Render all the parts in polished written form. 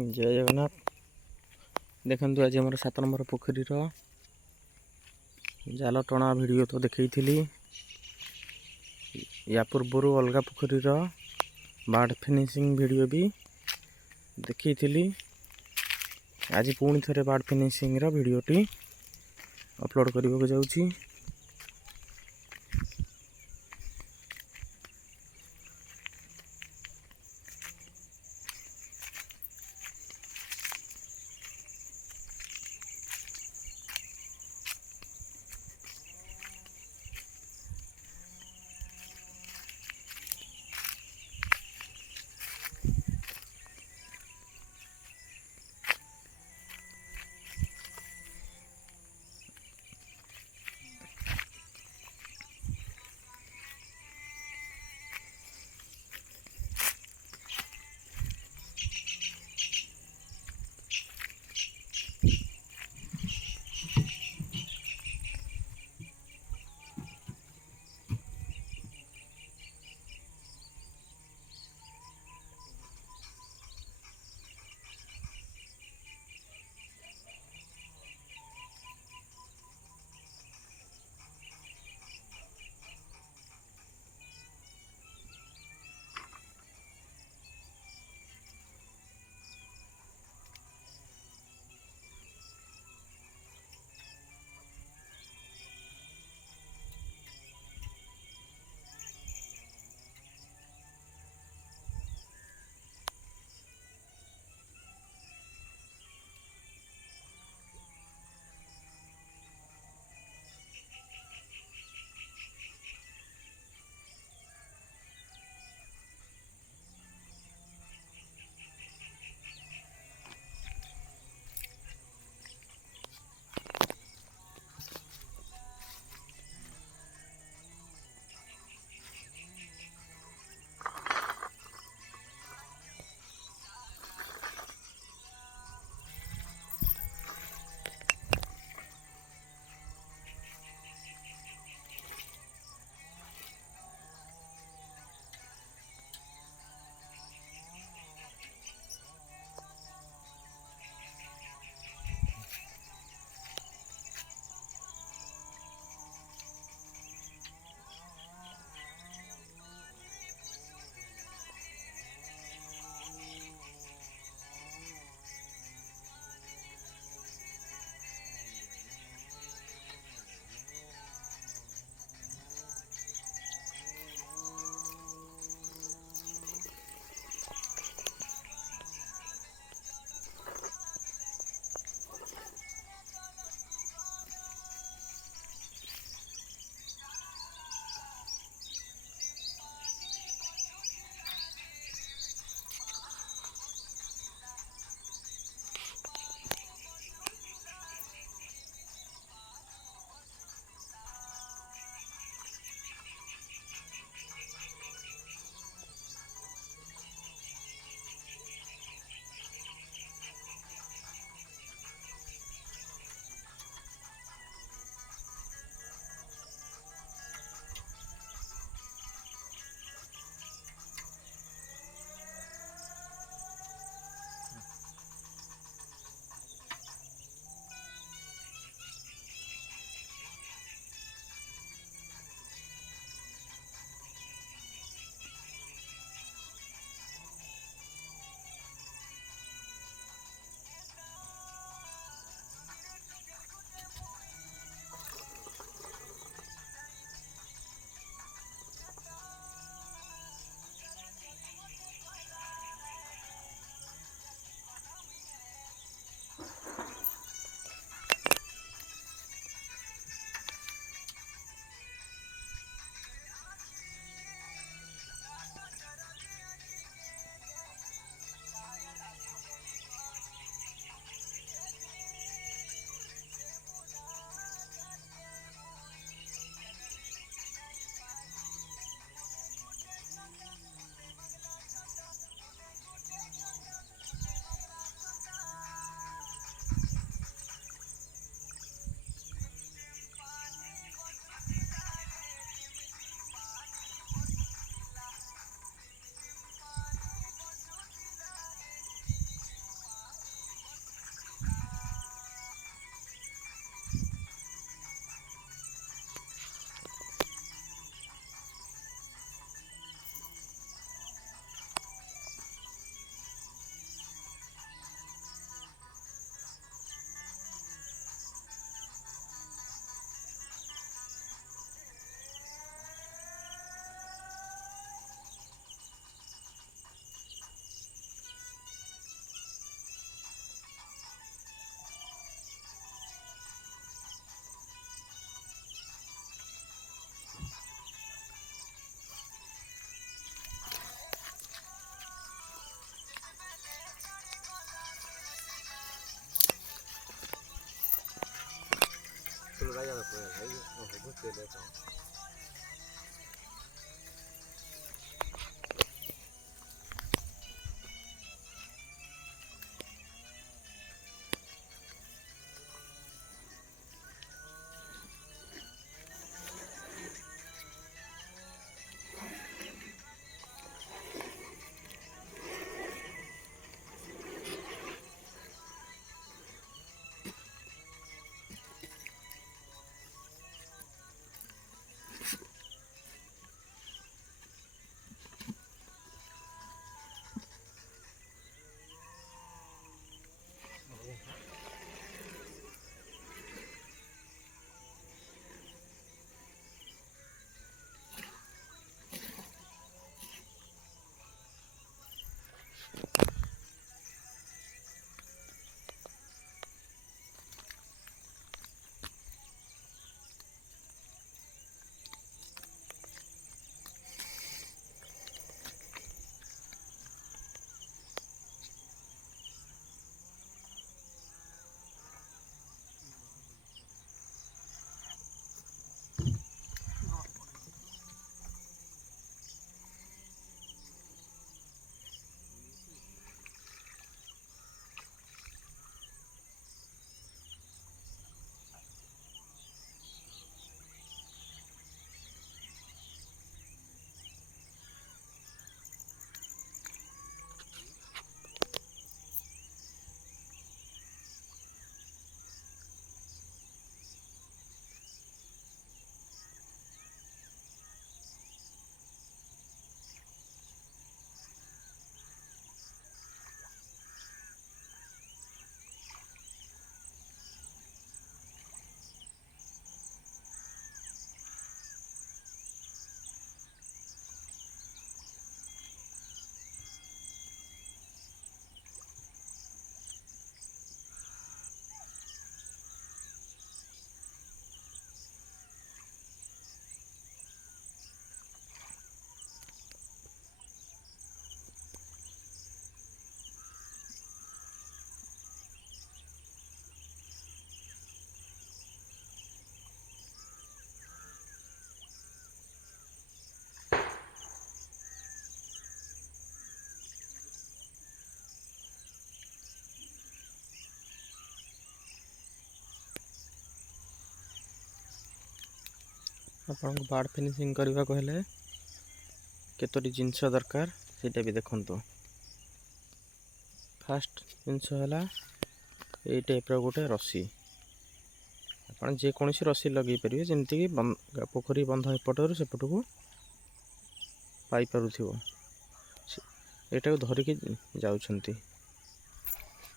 जय जगन्नाथ। देखु आज आम 7 नंबर पोखरी जाल टणा भिडियो तो देखी या पूर्वर अलग पोखरी बार्ड फिनिशिंग वीडियो भी देखी। आज पुणी थे बार्ड फिनिशिंग वीडियोटी अपलोड करने को जाऊँगी। ଆପଣଙ୍କୁ ବାର୍ଡ଼ ଫିନିସିଂ କରିବାକୁ ହେଲେ କେତୋଟି ଜିନିଷ ଦରକାର ସେଇଟା ବି ଦେଖନ୍ତୁ। ଫାଷ୍ଟ ଜିନିଷ ହେଲା ଏଇ ଟାଇପ୍ର ଗୋଟେ ରସି। ଆପଣ ଯେକୌଣସି ରସି ଲଗାଇ ପାରିବେ, ଯେମିତିକି ପୋଖରୀ ବନ୍ଧ ଏପଟରୁ ସେପଟକୁ ପାଇପାରୁଥିବ, ଏଇଟାକୁ ଧରିକି ଯାଉଛନ୍ତି।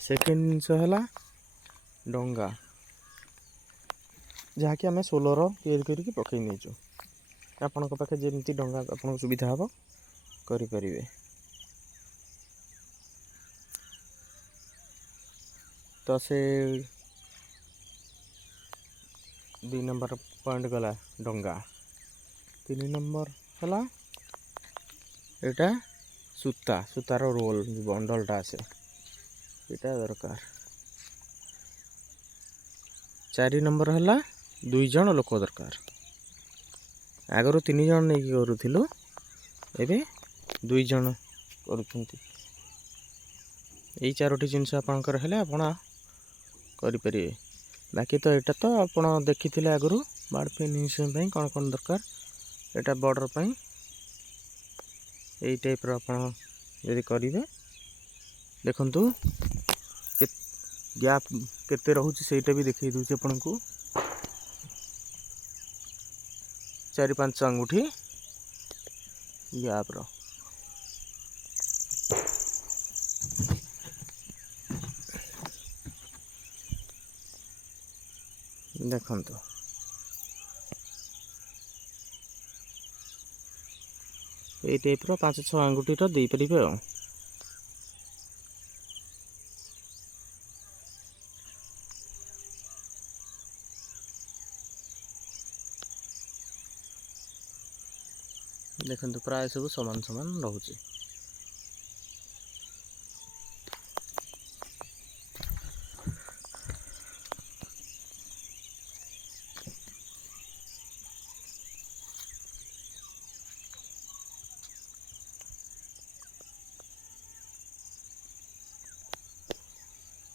ସେକେଣ୍ଡ ଜିନିଷ ହେଲା ଡଙ୍ଗା, ଯାହାକି ଆମେ ସୋଲର ତିଆରି କରିକି ପକାଇ ନେଇଛୁ। ଆପଣଙ୍କ ପାଖେ ଯେମିତି ଡଙ୍ଗା ଆପଣଙ୍କୁ ସୁବିଧା ହେବ କରିପାରିବେ। ତ ସେ 2 ନମ୍ବର ପଏଣ୍ଟ ଗଲା ଡଙ୍ଗା। 3 ନମ୍ବର ହେଲା ଏଇଟା ସୂତାର ରୋଲ୍ ବଣ୍ଡଲଟା ଆସେ, ଏଇଟା ଦରକାର। 4 ନମ୍ବର ହେଲା 2 ଜଣ ଲୋକ ଦରକାର। ଆଗରୁ 3 ଜଣ ନେଇକି କରୁଥିଲୁ, ଏବେ 2 ଜଣ କରୁଛନ୍ତି। ଏଇ 4ଟି ଜିନିଷ ଆପଣଙ୍କର ହେଲେ ଆପଣ କରିପାରିବେ। ବାକି ତ ଏଇଟା ତ ଆପଣ ଦେଖିଥିଲେ ଆଗରୁ ବାର୍ଡ଼ ଫିନିସିଂ ପାଇଁ କ'ଣ କ'ଣ ଦରକାର। ଏଇଟା ବର୍ଡ଼ର ପାଇଁ ଏଇ ଟାଇପ୍ର ଆପଣ ଯଦି କରିବେ, ଦେଖନ୍ତୁ ଗ୍ୟାପ୍ କେତେ ରହୁଛି ସେଇଟା ବି ଦେଖେଇ ଦେଉଛି ଆପଣଙ୍କୁ। 4-5 ଆଙ୍ଗୁଠି ଗ୍ୟାପ୍ର। ଦେଖନ୍ତୁ ଏଇ ଟାଇପ୍ର 5-6 ଆଙ୍ଗୁଠିର ଦେଇପାରିବେ ଆଉ। ଦେଖନ୍ତୁ ପ୍ରାୟ ସବୁ ସମାନ ରହୁଛି।